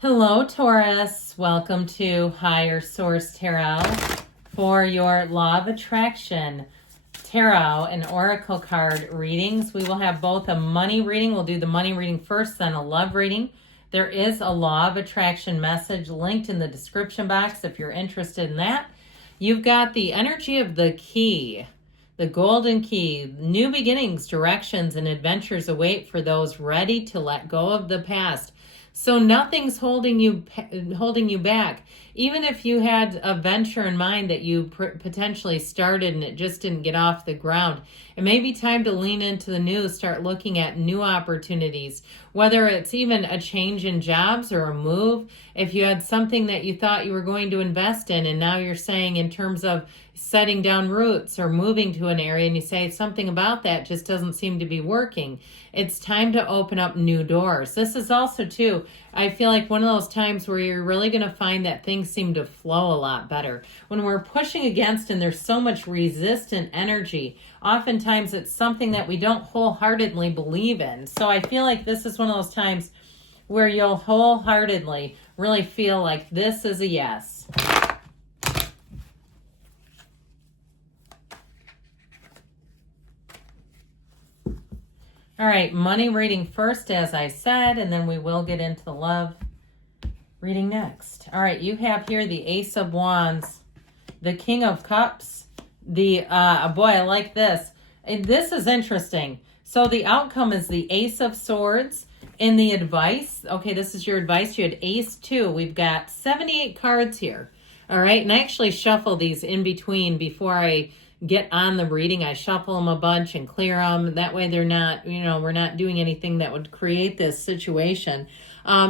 Hello, Taurus. Welcome to Higher Source Tarot for your Law of Attraction Tarot and Oracle card readings. We will have both a money reading. We'll do the money reading first, then a love reading. There is a Law of Attraction message linked in the description box if you're interested in that. You've got the energy of the key, the golden key. New beginnings, directions, and adventures await for those ready to let go of the past. So nothing's holding you back. Even if you had a venture in mind that you potentially started and it just didn't get off the ground, it may be time to lean into the new, start looking at new opportunities, whether it's even a change in jobs or a move. If you had something that you thought you were going to invest in and now you're saying in terms of setting down roots or moving to an area and you say something about that just doesn't seem to be working, it's time to open up new doors. This is also too, I feel like one of those times where you're really going to find that things seem to flow a lot better. When we're pushing against and there's so much resistant energy, oftentimes it's something that we don't wholeheartedly believe in. So I feel like this is one of those times where you'll wholeheartedly really feel like this is a yes. All right, money reading first, as I said, and then we will get into the love reading next. All right, you have here the Ace of Wands, the King of Cups, the, boy, I like this. And this is interesting. So the outcome is the Ace of Swords. In the advice, okay, this is your advice. You had Ace 2. We've got 78 cards here. All right, and I actually shuffle these in between before I get on the reading. I shuffle them a bunch and clear them. That way they're not, we're not doing anything that would create this situation.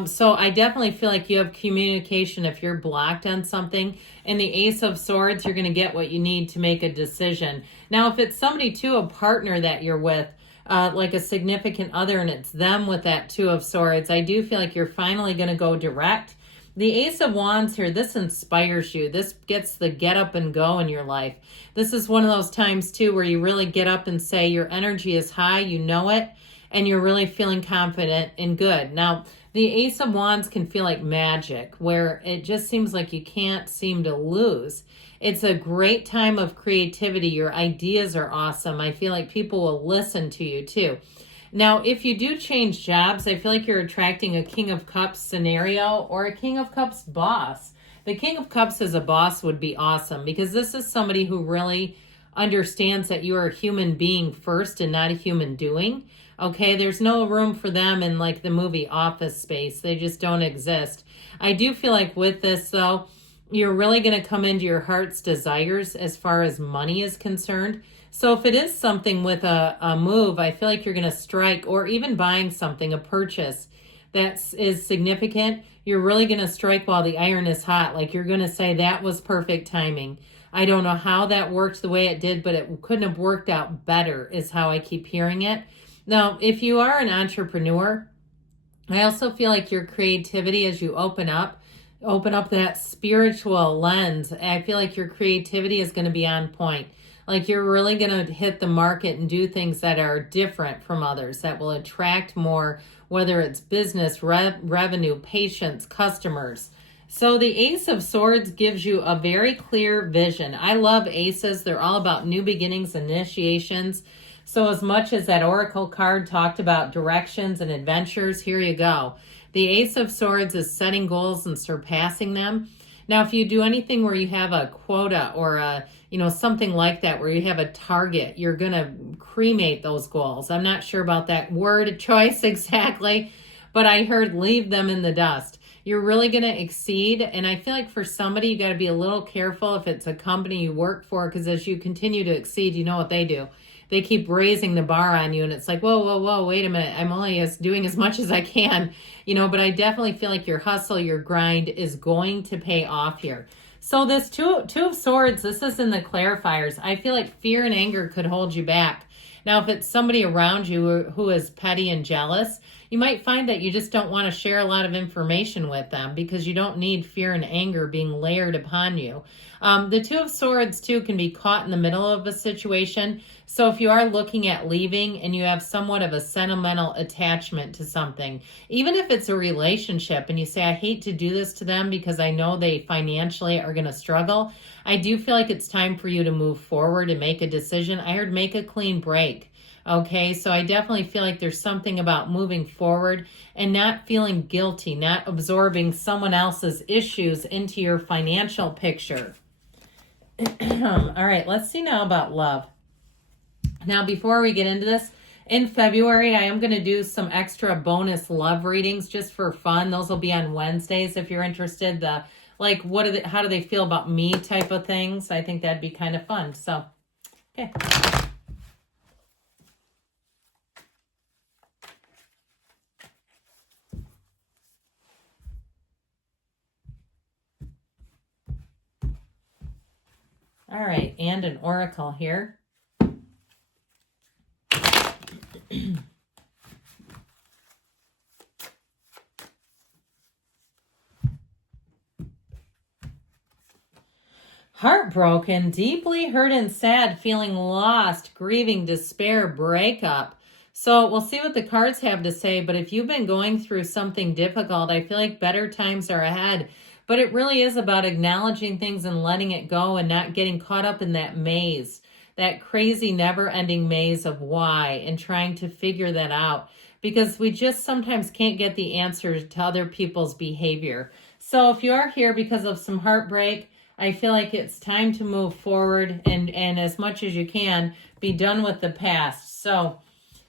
So I definitely feel like you have communication if you're blocked on something. And the Ace of Swords, you're going to get what you need to make a decision. Now, if it's somebody too, a partner that you're with, like a significant other, and it's them with that Two of Swords, I do feel like you're finally going to go direct. The Ace of Wands here, this inspires you. This gets the get up and go in your life. This is one of those times, too, where you really get up and say your energy is high, you know it, and you're really feeling confident and good. Now, the Ace of Wands can feel like magic, where it just seems like you can't seem to lose. It's a great time of creativity. Your ideas are awesome. I feel like people will listen to you, too. Now, if you do change jobs, I feel like you're attracting a King of Cups scenario or a King of Cups boss. The King of Cups as a boss would be awesome because this is somebody who really understands that you are a human being first and not a human doing. Okay, there's no room for them in like the movie Office Space. They just don't exist. I do feel like with this, though, you're really going to come into your heart's desires as far as money is concerned. So if it is something with a move, I feel like you're going to strike, or even buying something, a purchase that is significant, you're really going to strike while the iron is hot. Like you're going to say, that was perfect timing. I don't know how that worked the way it did, but it couldn't have worked out better is how I keep hearing it. Now, if you are an entrepreneur, I also feel like your creativity as you open up that spiritual lens, I feel like your creativity is going to be on point. Like you're really going to hit the market and do things that are different from others, that will attract more, whether it's business, revenue, patients, customers. So the Ace of Swords gives you a very clear vision. I love aces. They're all about new beginnings, initiations. So as much as that Oracle card talked about directions and adventures, here you go. The Ace of Swords is setting goals and surpassing them. Now, if you do anything where you have a quota or something like that, where you have a target, you're going to cremate those goals. I'm not sure about that word choice exactly, but I heard leave them in the dust. You're really going to exceed. And I feel like for somebody, you got to be a little careful if it's a company you work for, because as you continue to exceed, you know what they do. They keep raising the bar on you, and it's like, whoa, wait a minute. I'm only doing as much as I can, but I definitely feel like your hustle, your grind is going to pay off here. So this two of Swords, this is in the clarifiers. I feel like fear and anger could hold you back. Now, if it's somebody around you who is petty and jealous, you might find that you just don't want to share a lot of information with them because you don't need fear and anger being layered upon you. The Two of Swords, too, can be caught in the middle of a situation. So if you are looking at leaving and you have somewhat of a sentimental attachment to something, even if it's a relationship and you say, I hate to do this to them because I know they financially are going to struggle, I do feel like it's time for you to move forward and make a decision. I heard make a clean break. Okay, so I definitely feel like there's something about moving forward and not feeling guilty, not absorbing someone else's issues into your financial picture. All right, let's see now about love. Now, before we get into this, in February, I am going to do some extra bonus love readings just for fun. Those will be on Wednesdays if you're interested. The like, how do they feel about me type of things. I think that'd be kind of fun. So, okay. All right, and an oracle here. Heartbroken, deeply hurt and sad, feeling lost, grieving, despair, breakup. So we'll see what the cards have to say, but if you've been going through something difficult, I feel like better times are ahead. But it really is about acknowledging things and letting it go and not getting caught up in that maze, that crazy never-ending maze of why, and trying to figure that out, because we just sometimes can't get the answers to other people's behavior. So if you are here because of some heartbreak, I feel like it's time to move forward and as much as you can, be done with the past. So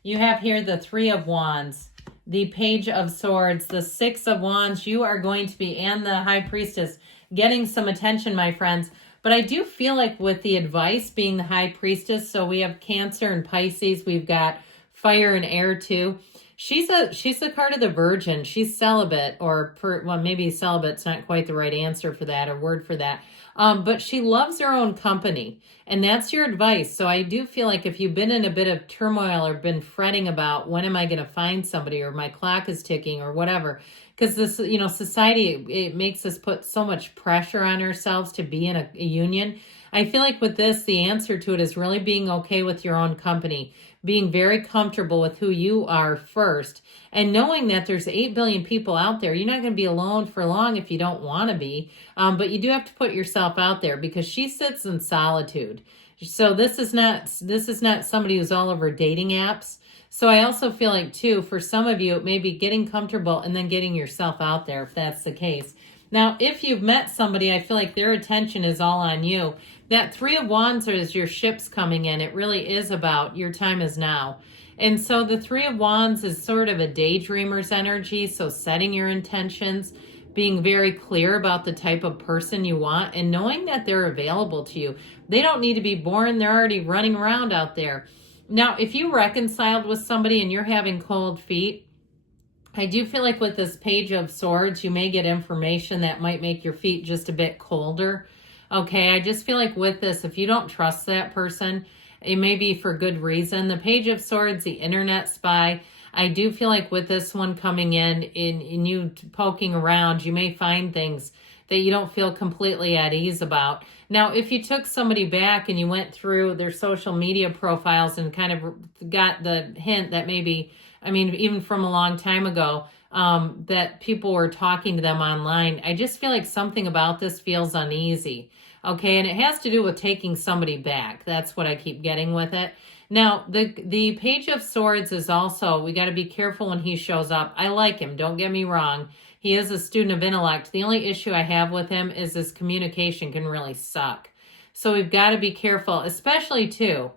you have here the Three of Wands, the Page of Swords, the Six of Wands. You are going to be, and the High Priestess, getting some attention, my friends. But I do feel like with the advice being the High Priestess, so we have Cancer and Pisces, we've got fire and air too. She's the card of the Virgin. She's celibate, or maybe celibate's not quite the right answer for that or word for that. But she loves her own company, and that's your advice. So I do feel like if you've been in a bit of turmoil or been fretting about when am I going to find somebody, or my clock is ticking, or whatever, because this, society, it makes us put so much pressure on ourselves to be in a union. I feel like with this, the answer to it is really being okay with your own company, being very comfortable with who you are first, and knowing that there's 8 billion people out there. You're not going to be alone for long if you don't want to be, but you do have to put yourself out there, because she sits in solitude. So this is not somebody who's all over dating apps. So I also feel like, too, for some of you, it may be getting comfortable and then getting yourself out there, if that's the case. Now, if you've met somebody, I feel like their attention is all on you. That Three of Wands is your ships coming in. It really is about your time is now. And so the Three of Wands is sort of a daydreamer's energy. So setting your intentions, being very clear about the type of person you want, and knowing that they're available to you. They don't need to be born. They're already running around out there. Now, if you reconciled with somebody and you're having cold feet, I do feel like with this Page of Swords, you may get information that might make your feet just a bit colder. Okay, I just feel like with this, if you don't trust that person, it may be for good reason. The Page of Swords, the internet spy, I do feel like with this one coming in you poking around, you may find things that you don't feel completely at ease about. Now, if you took somebody back and you went through their social media profiles and kind of got the hint that maybe, even from a long time ago, that people were talking to them online, I just feel like something about this feels uneasy. Okay, and it has to do with taking somebody back. That's what I keep getting with it. Now, the Page of Swords is also, we got to be careful when he shows up. I like him, don't get me wrong. He is a student of intellect. The only issue I have with him is his communication can really suck. So we've got to be careful, especially too,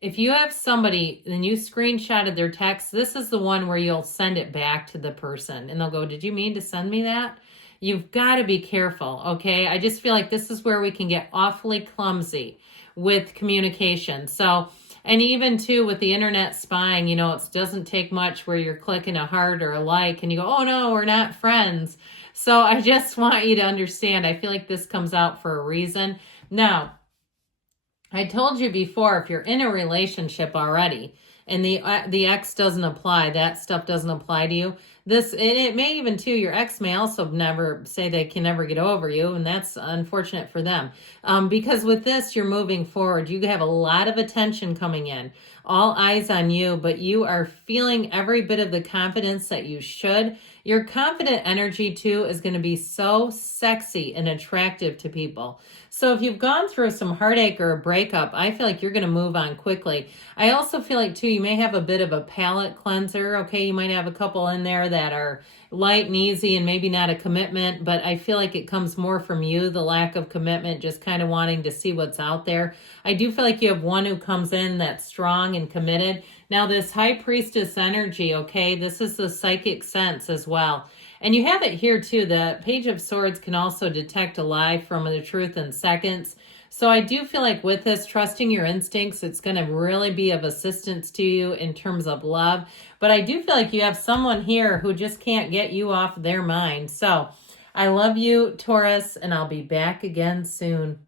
if you have somebody and you screenshotted their text, this is the one where you'll send it back to the person and they'll go, did you mean to send me that? You've got to be careful, okay? I just feel like this is where we can get awfully clumsy with communication. So, and even too with the internet spying, it doesn't take much where you're clicking a heart or a like and you go, oh no, we're not friends. So I just want you to understand, I feel like this comes out for a reason. Now, I told you before, if you're in a relationship already, and the X doesn't apply. That stuff doesn't apply to you. This, and it may even too, your ex may also never say they can never get over you, and that's unfortunate for them. Because with this, you're moving forward. You have a lot of attention coming in, all eyes on you, but you are feeling every bit of the confidence that you should. Your confident energy too is going to be so sexy and attractive to people. So if you've gone through some heartache or a breakup, I feel like you're going to move on quickly. I also feel like too, you may have a bit of a palate cleanser. Okay, you might have a couple in there that are light and easy and maybe not a commitment, but I feel like it comes more from you, the lack of commitment, just kind of wanting to see what's out there. I do feel like you have one who comes in that's strong and committed. Now this high priestess energy, okay, this is the psychic sense as well. And you have it here too. The Page of Swords can also detect a lie from the truth in seconds. So I do feel like with this, trusting your instincts, it's going to really be of assistance to you in terms of love. But I do feel like you have someone here who just can't get you off their mind. So I love you, Taurus, and I'll be back again soon.